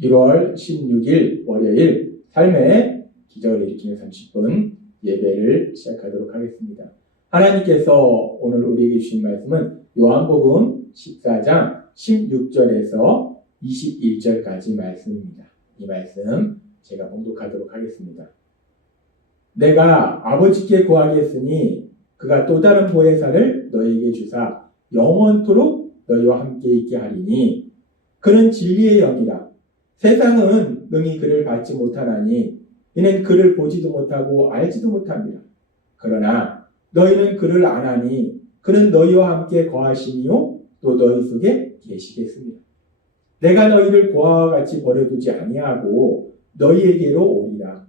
1월 16일 월요일 삶의 기적을 일으키는 30분 예배를 시작하도록 하겠습니다. 하나님께서 오늘 우리에게 주신 말씀은 요한복음 14장 16절에서 21절까지 말씀입니다. 이 말씀 제가 봉독하도록 하겠습니다. 내가 아버지께 구하겠으니 그가 또 다른 보혜사를 너희에게 주사 영원토록 너희와 함께 있게 하리니 그는 진리의 영이라. 세상은 능히 그를 받지 못하나니 이는 그를 보지도 못하고 알지도 못합니다. 그러나 너희는 그를 아나니 그는 너희와 함께 거하시니요 또 너희 속에 계시겠습니다. 내가 너희를 고아와 같이 버려두지 아니하고 너희에게로 오리라.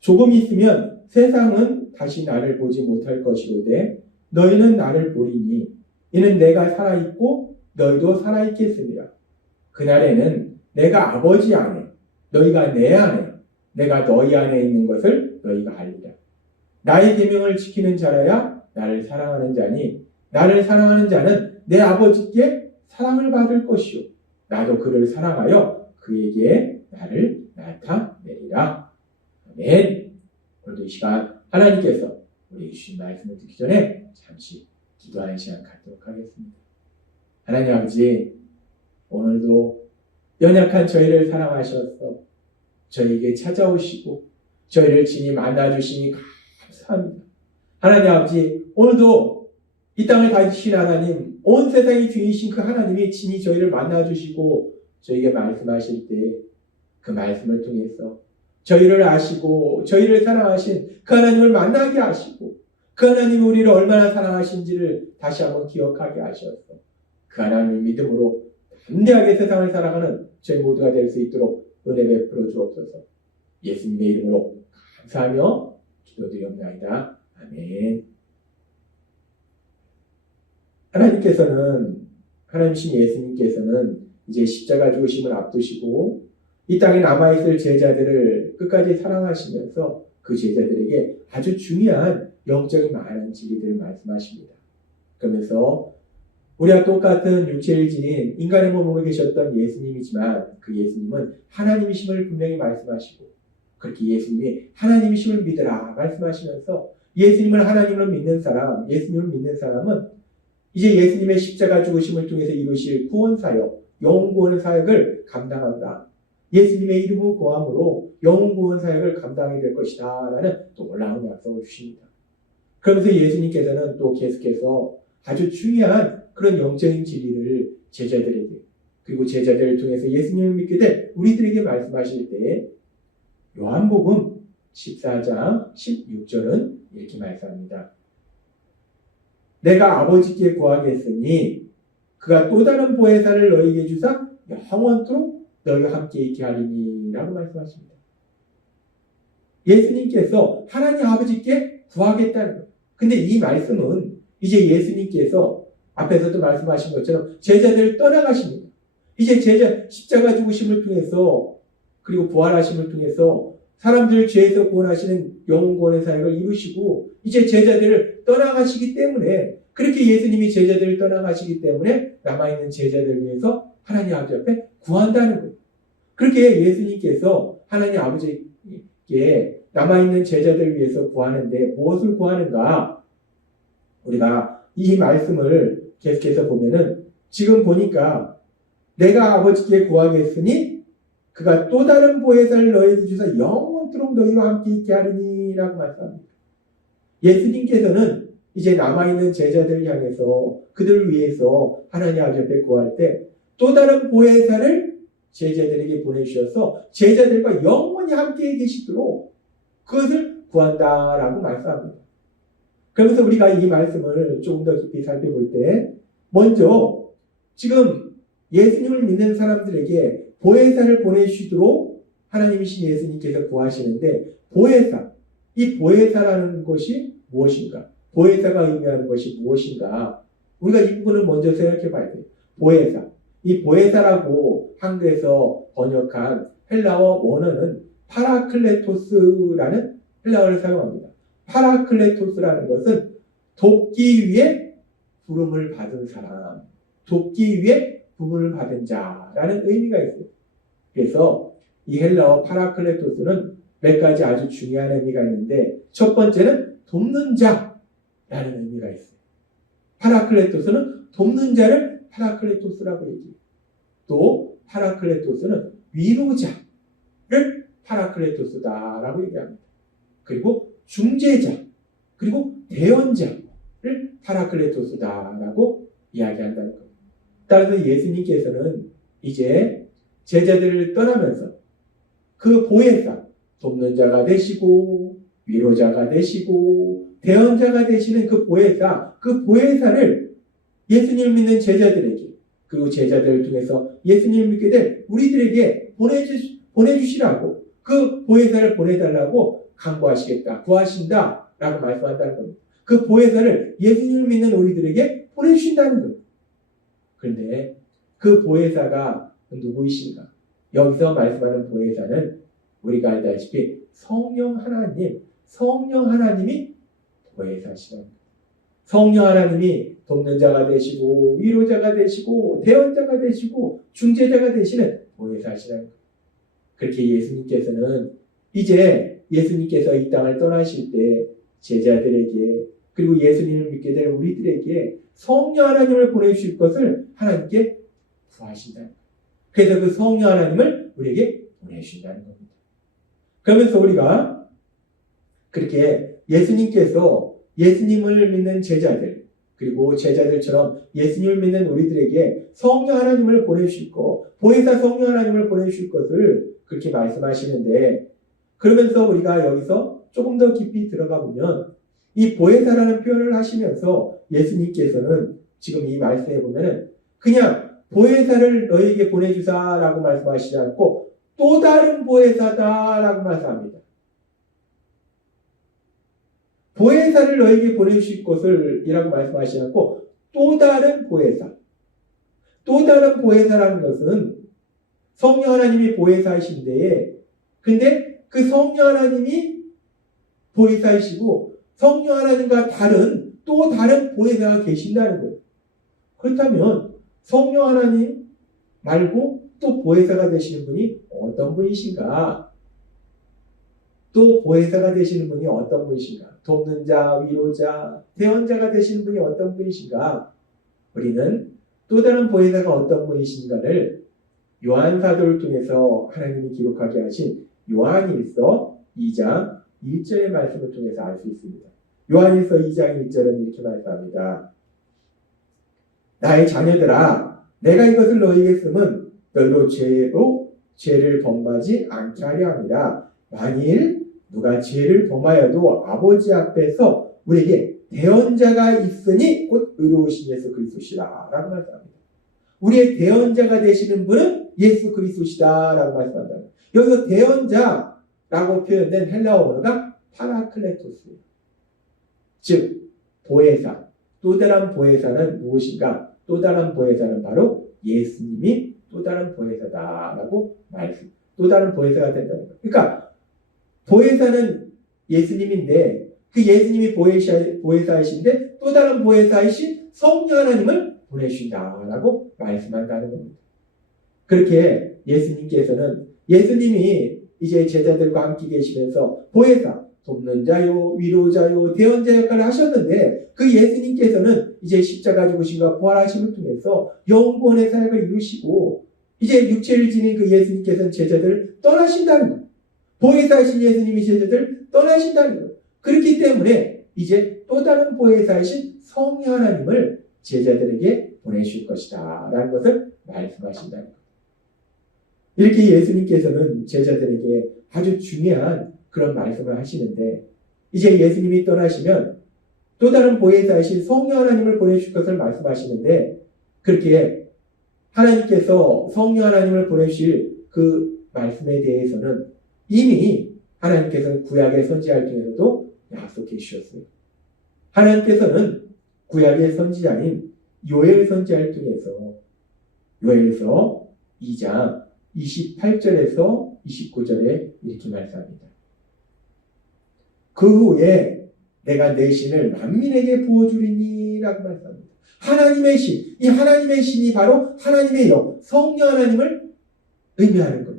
조금 있으면 세상은 다시 나를 보지 못할 것이로되 너희는 나를 보리니 이는 내가 살아있고 너희도 살아있겠습니다. 그날에는 내가 아버지 안에 너희가 내 안에 내가 너희 안에 있는 것을 너희가 알리라. 나의 계명을 지키는 자라야 나를 사랑하는 자니 나를 사랑하는 자는 내 아버지께 사랑을 받을 것이요 나도 그를 사랑하여 그에게 나를 나타내리라. 아멘. 오늘도 이 시간 하나님께서 우리에게 주신 말씀을 듣기 전에 잠시 기도하는 시간 갖도록 하겠습니다. 하나님 아버지, 오늘도 연약한 저희를 사랑하셔서 저희에게 찾아오시고 저희를 친히 만나주시니 감사합니다. 하나님 아버지, 오늘도 이 땅을 다스리신 하나님, 온 세상의 주인이신 그 하나님이 친히 저희를 만나주시고 저희에게 말씀하실 때 그 말씀을 통해서 저희를 아시고 저희를 사랑하신 그 하나님을 만나게 하시고 그 하나님이 우리를 얼마나 사랑하신지를 다시 한번 기억하게 하셔서 그 하나님을 믿음으로 담대하게 세상을 살아가는 저희 모두가 될 수 있도록 은혜 베풀어 주옵소서. 예수님의 이름으로 감사하며 기도드리옵나이다. 아멘. 하나님이신 예수님께서는 이제 십자가 죽으심을 앞두시고 이 땅에 남아있을 제자들을 끝까지 사랑하시면서 그 제자들에게 아주 중요한 영적인 많은 진리들을 말씀하십니다. 그러면서 우리와 똑같은 육체를 지닌 인간의 몸으로 계셨던 예수님이지만 그 예수님은 하나님이심을 분명히 말씀하시고 그렇게 예수님이 하나님이심을 믿으라 말씀하시면서 예수님을 하나님으로 믿는 사람, 예수님을 믿는 사람은 이제 예수님의 십자가 죽으심을 통해서 이루실 구원사역, 영혼구원 사역을 감당한다. 예수님의 이름을 고함으로 영혼구원 사역을 감당하게 될 것이다 라는 놀라운 약속을 주십니다. 그러면서 예수님께서는 또 계속해서 아주 중요한 그런 영적인 진리를 제자들에게 그리고 제자들을 통해서 예수님을 믿게 된 우리들에게 말씀하실 때 요한복음 14장 16절은 이렇게 말씀합니다. 내가 아버지께 구하겠으니 그가 또 다른 보혜사를 너희에게 주사 영원토록 너희와 함께 있게 하리니 라고 말씀하십니다. 예수님께서 하나님 아버지께 구하겠다는 거예요. 근데 이 말씀은 이제 예수님께서 앞에서도 말씀하신 것처럼 제자들을 떠나가십니다. 이제 십자가 죽으심을 통해서 그리고 부활하심을 통해서 사람들을 죄에서 구원하시는 영혼구원의 사역을 이루시고 이제 제자들을 떠나가시기 때문에 그렇게 예수님이 제자들을 떠나가시기 때문에 남아있는 제자들을 위해서 하나님 아버지 앞에 구한다는 거예요. 그렇게 예수님께서 하나님 아버지께 남아있는 제자들을 위해서 구하는데 무엇을 구하는가? 우리가 이 말씀을 계속해서 보면은 지금 보니까 내가 아버지께 구하겠으니 그가 또 다른 보혜사를 너희에게 주사 영원토록 너희와 함께 있게 하리니 라고 말씀합니다. 예수님께서는 이제 남아있는 제자들을 향해서 그들을 위해서 하나님 아버지 앞에 구할 때 또 다른 보혜사를 제자들에게 보내주셔서 제자들과 영원히 함께 계시도록 그것을 구한다라고 말씀합니다. 그러면서 우리가 이 말씀을 조금 더 깊이 살펴볼 때 먼저 지금 예수님을 믿는 사람들에게 보혜사를 보내주시도록 하나님이신 예수님께서 구하시는데 보혜사, 이 보혜사라는 것이 무엇인가? 보혜사가 의미하는 것이 무엇인가? 우리가 이 부분을 먼저 생각해 봐야 돼요. 보혜사. 이 보혜사라고 한글에서 번역한 헬라어 원어는 파라클레토스라는 헬라어를 사용합니다. 파라클레토스라는 것은 돕기 위해 부름을 받은 사람, 돕기 위해 부름을 받은 자라는 의미가 있어요. 그래서 이 헬라어 파라클레토스는 몇 가지 아주 중요한 의미가 있는데 첫 번째는 돕는 자라는 의미가 있어요. 파라클레토스는 돕는 자를 파라클레토스라고 얘기해요. 또 파라클레토스는 위로자를 파라클레토스다라고 얘기합니다. 그리고 중재자, 그리고 대언자를 파라클레토스다라고 이야기한다는 겁니다. 따라서 예수님께서는 이제 제자들을 떠나면서 그 보혜사, 돕는 자가 되시고 위로자가 되시고 대언자가 되시는 그 보혜사를 예수님을 믿는 제자들에게 그리고 제자들을 통해서 예수님을 믿게 될 우리들에게 보내주시라고 그 보혜사를 보내달라고 간구하시겠다, 구하신다라고 말씀한다는 겁니다. 그 보혜사를 예수님을 믿는 우리들에게 보내주신다는 겁니다. 그런데 그 보혜사가 누구이신가? 여기서 말씀하는 보혜사는 우리가 알다시피 성령 하나님이 보혜사시랍니다. 성령 하나님이 돕는 자가 되시고 위로자가 되시고 대언자가 되시고 중재자가 되시는 보혜사시랍니다. 그렇게 예수님께서는 이제 예수님께서 이 땅을 떠나실 때 제자들에게 그리고 예수님을 믿게 될 우리들에게 성령 하나님을 보내주실 것을 하나님께 구하신다. 그래서 그 성령 하나님을 우리에게 보내주신다는 겁니다. 그러면서 우리가 그렇게 예수님께서 예수님을 믿는 제자들 그리고 제자들처럼 예수님을 믿는 우리들에게 성령 하나님을 보내주실 것, 보혜사 성령 하나님을 보내주실 것을 그렇게 말씀하시는데 그러면서 우리가 여기서 조금 더 깊이 들어가 보면 이 보혜사라는 표현을 하시면서 예수님께서는 지금 이 말씀에 보면은 그냥 보혜사를 너희에게 보내주사라고 말씀하시지 않고 또 다른 보혜사다라고 말씀합니다. 보혜사를 너희에게 보내주실 것을 이라고 말씀하시지 않고 또 다른 보혜사라는 것은 성령 하나님이 보혜사이신데 근데 그 성령 하나님이 보혜사이시고 성령 하나님과 또 다른 보혜사가 계신다는 거예요. 그렇다면 성령 하나님 말고 또 보혜사가 되시는 분이 어떤 분이신가? 또 보혜사가 되시는 분이 어떤 분이신가? 돕는 자, 위로자, 대언자가 되시는 분이 어떤 분이신가? 우리는 또 다른 보혜사가 어떤 분이신가를 요한사도를 통해서 하나님이 기록하게 하신 요한일서 2장 1절의 말씀을 통해서 알 수 있습니다. 요한일서 2장 1절은 이렇게 말씀합니다. 나의 자녀들아, 내가 이것을 너희에게 쓰면 너희로 죄를 범하지 않게 하려 함이라. 만일 누가 죄를 범하여도 아버지 앞에서 우리에게 대언자가 있으니 곧 의로우신 예수 그리스도시라 라고 말씀합니다. 우리의 대언자가 되시는 분은 예수 그리스도시다 라고 말씀한다. 여기서 대언자라고 표현된 헬라어 언어가 파라클레토스예요. 즉 보혜사, 또 다른 보혜사는 무엇인가? 또 다른 보혜사는 바로 예수님이 또 다른 보혜사다라고 말씀. 또 다른 보혜사가 된다는 거예요. 그러니까 보혜사는 예수님인데 그 예수님이 보혜사이신데 또 다른 보혜사이신 성령 하나님을 보내신다라고 말씀한다는 겁니다. 그렇게 예수님이 이제 제자들과 함께 계시면서 보혜사, 돕는 자요, 위로자요, 대언자 역할을 하셨는데 그 예수님께서는 이제 십자가 죽으심과 부활하심을 통해서 영원의 사역을 이루시고 이제 육체를 지닌 그 예수님께서는 제자들을 떠나신다는 거예요. 보혜사이신 예수님이 제자들을 떠나신다는 거예요. 그렇기 때문에 이제 또 다른 보혜사이신 성령 하나님을 제자들에게 보내실 것이다 라는 것을 말씀하신다는 거예요. 이렇게 예수님께서는 제자들에게 아주 중요한 그런 말씀을 하시는데 이제 예수님이 떠나시면 또 다른 보혜사이신 성령 하나님을 보내실 것을 말씀하시는데 그렇게 하나님께서 성령 하나님을 보내실 그 말씀에 대해서는 이미 하나님께서는 구약의 선지자를 통해서도 약속해 주셨어요. 하나님께서는 구약의 선지자인 요엘 선지자를 통해서 요엘서 2장 28절에서 29절에 이렇게 말씀합니다. 그 후에 내가 내 신을 만민에게 부어주리니 라고 말씀합니다. 하나님의 신, 이 하나님의 신이 바로 하나님의 영, 성령 하나님을 의미하는 거예요.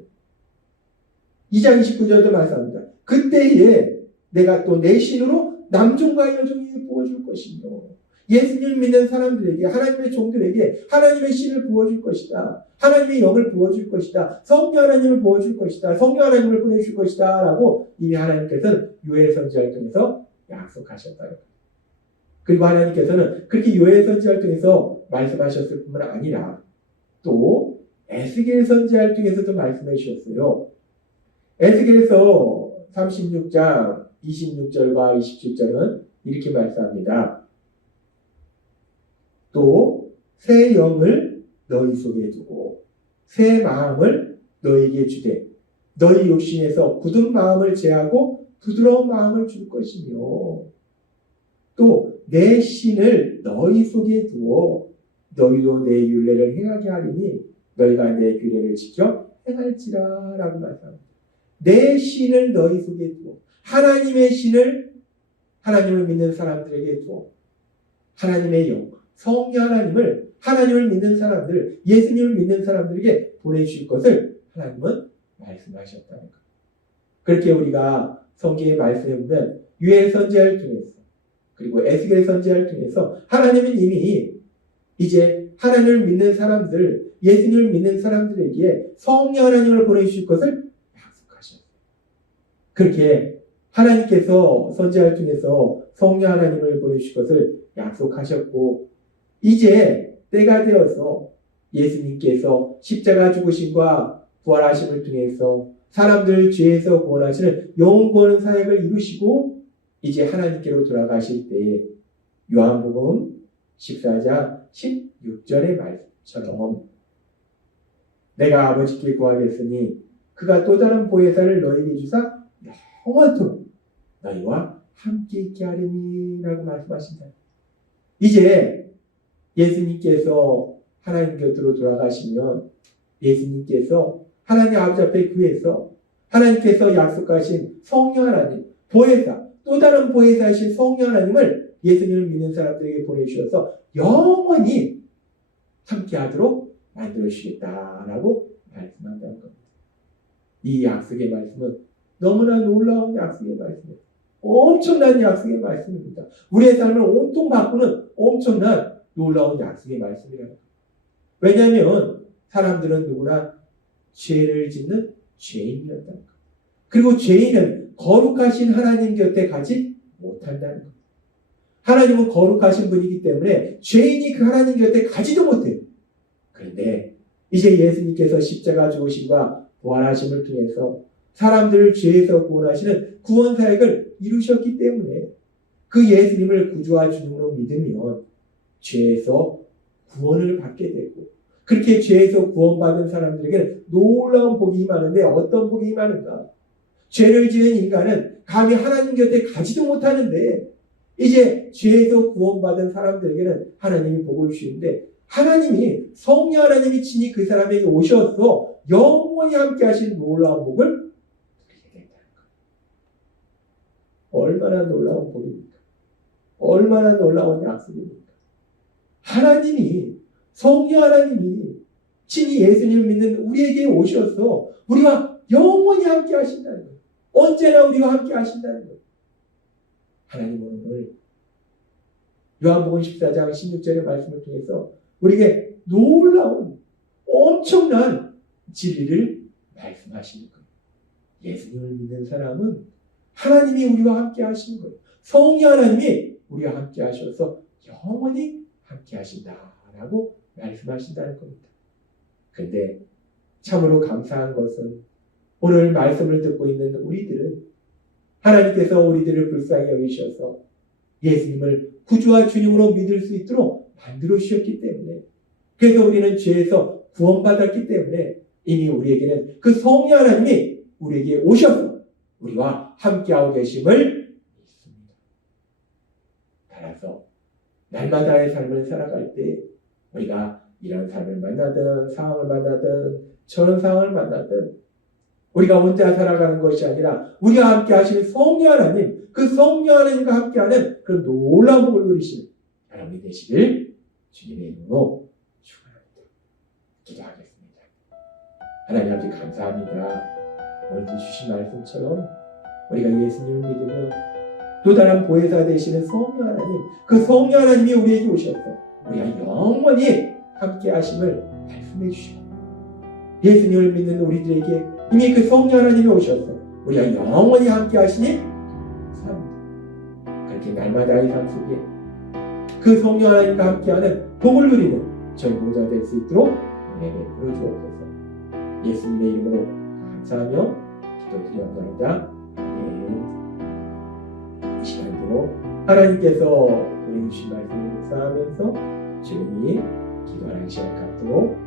2장 29절도 말씀합니다. 그때에 내가 또 내 신으로 남종과 여종에게 부어줄 것이며 예수님을 믿는 사람들에게 하나님의 종들에게 하나님의 신을 부어줄 것이다. 하나님의 영을 부어줄 것이다. 성령 하나님을 부어줄 것이다. 성령 하나님을 보내줄 것이다. 라고 이미 하나님께서는 요엘 선지자를 통해서 약속하셨다. 그리고 하나님께서는 그렇게 요엘 선지자를 통해서 말씀하셨을 뿐만 아니라 또 에스겔 선지자를 통해서도 말씀해 주셨어요. 에스겔서 36장 26절과 27절은 이렇게 말씀합니다. 또 새 영을 너희 속에 두고 새 마음을 너희에게 주되 너희 욕심에서 굳은 마음을 제하고 부드러운 마음을 줄 것이며 또 내 신을 너희 속에 두어 너희도 내 율례를 행하게 하리니 너희가 내 규례를 지켜 행할지라 라고 말씀합니다. 내 신을 너희 속에 두어 하나님의 신을 하나님을 믿는 사람들에게 두어 하나님의 영, 성령 하나님을 믿는 사람들, 예수님을 믿는 사람들에게 보내주실 것을 하나님은 말씀하셨다는 것. 그렇게 우리가 성경의 말씀에 보면 요엘 선지자를 통해서 그리고 에스겔 선지자를 통해서 하나님은 이미 이제 하나님을 믿는 사람들, 예수님을 믿는 사람들에게 성령 하나님을 보내주실 것을 약속하셨어요. 그렇게 하나님께서 선지자를 통해서 성령 하나님을 보내주실 것을 약속하셨고 이제 때가 되어서 예수님께서 십자가 죽으심과 부활하심을 통해서 사람들을 죄에서 구원하시는 영원한 사역을 이루시고 이제 하나님께로 돌아가실 때에 요한복음 14장 16절의 말씀처럼 내가 아버지께 구하겠으니 그가 또 다른 보혜사를 너희에게 주사 영원토록 너희와 함께 있게 하리니 라고 말씀하신다. 이제 예수님께서 하나님 곁으로 돌아가시면 예수님께서 하나님 아버지 앞에 구해서 하나님께서 약속하신 성령 하나님, 보혜사, 또 다른 보혜사이신 성령 하나님을 예수님을 믿는 사람들에게 보내주셔서 영원히 함께하도록 만들어주시겠다라고 말씀한다는 겁니다. 이 약속의 말씀은 너무나 놀라운 약속의 말씀입니다. 엄청난 약속의 말씀입니다. 우리의 삶을 온통 바꾸는 엄청난 놀라운 약속의 말씀이라는 거예요. 왜냐하면 사람들은 누구나 죄를 짓는 죄인이었다는 거예요. 그리고 죄인은 거룩하신 하나님 곁에 가지 못한다는 거예요. 하나님은 거룩하신 분이기 때문에 죄인이 그 하나님 곁에 가지도 못해요. 그런데 이제 예수님께서 십자가 죽으심과 부활하심을 통해서 사람들을 죄에서 구원하시는 구원 사역을 이루셨기 때문에 그 예수님을 구주와 주님으로 믿으면 죄에서 구원을 받게 되고 그렇게 죄에서 구원받은 사람들에게는 놀라운 복이 임하는데 어떤 복이 임하는가? 죄를 지은 인간은 감히 하나님 곁에 가지도 못하는데 이제 죄에서 구원받은 사람들에게는 하나님이 복을 주시는데 하나님이 성령 하나님이 친히 그 사람에게 오셔서 영원히 함께 하신 놀라운 복을 드리게 된다는 거예요. 얼마나 놀라운 복입니까? 얼마나 놀라운 약속입니까? 하나님이 성령 하나님이 친히 예수님을 믿는 우리에게 오셔서 우리와 영원히 함께 하신다는 거예요. 언제나 우리와 함께 하신다는 거예요. 하나님은 오늘 요한복음 14장 16절의 말씀을 통해서 우리에게 놀라운 엄청난 진리를 말씀하시는 거예요. 예수님을 믿는 사람은 하나님이 우리와 함께 하시는 거예요. 성령 하나님이 우리와 함께 하셔서 영원히 함께 하신다라고 말씀하신다는 겁니다. 그런데 참으로 감사한 것은 오늘 말씀을 듣고 있는 우리들은 하나님께서 우리들을 불쌍히 여기셔서 예수님을 구주와 주님으로 믿을 수 있도록 만들어 주셨기 때문에 그래서 우리는 죄에서 구원받았기 때문에 이미 우리에게는 그 성령 하나님이 우리에게 오셔서 우리와 함께하고 계심을 믿습니다. 따라서 날마다의 삶을 살아갈 때 우리가 이런 삶을 만나든 상황을 만나든 저런 상황을 만나든 우리가 혼자 살아가는 것이 아니라 우리와 함께 하시는 성령 하나님, 그 성령 하나님과 함께하는 그런 놀라운 복을 누리시는 여러분이 되시길 주님의 이름으로 축원합니다. 기도하겠습니다. 하나님 아버지 감사합니다. 오늘도 주신 말씀처럼 우리가 예수님을 믿으면 또 다른 보혜사 되시는 성령 하나님, 그 성령 하나님이 우리에게 오셔서 우리가 영원히 함께 하심을 말씀해 주시고, 예수님을 믿는 우리들에게 이미 그 성령 하나님이 오셔서 우리가 영원히 함께 하시니 감사합니다. 그렇게 날마다의 삶 속에 그 성령 하나님과 함께하는 복을 누리는 저희 모두가 될 수 있도록 은혜를 보여주옵소서. 예수님의 이름으로 감사하며 기도드리옵나이다. 이 시간도 하나님께서 우리 주신 말씀을 묵상하면서 조용히 기도하는 시간 갖도록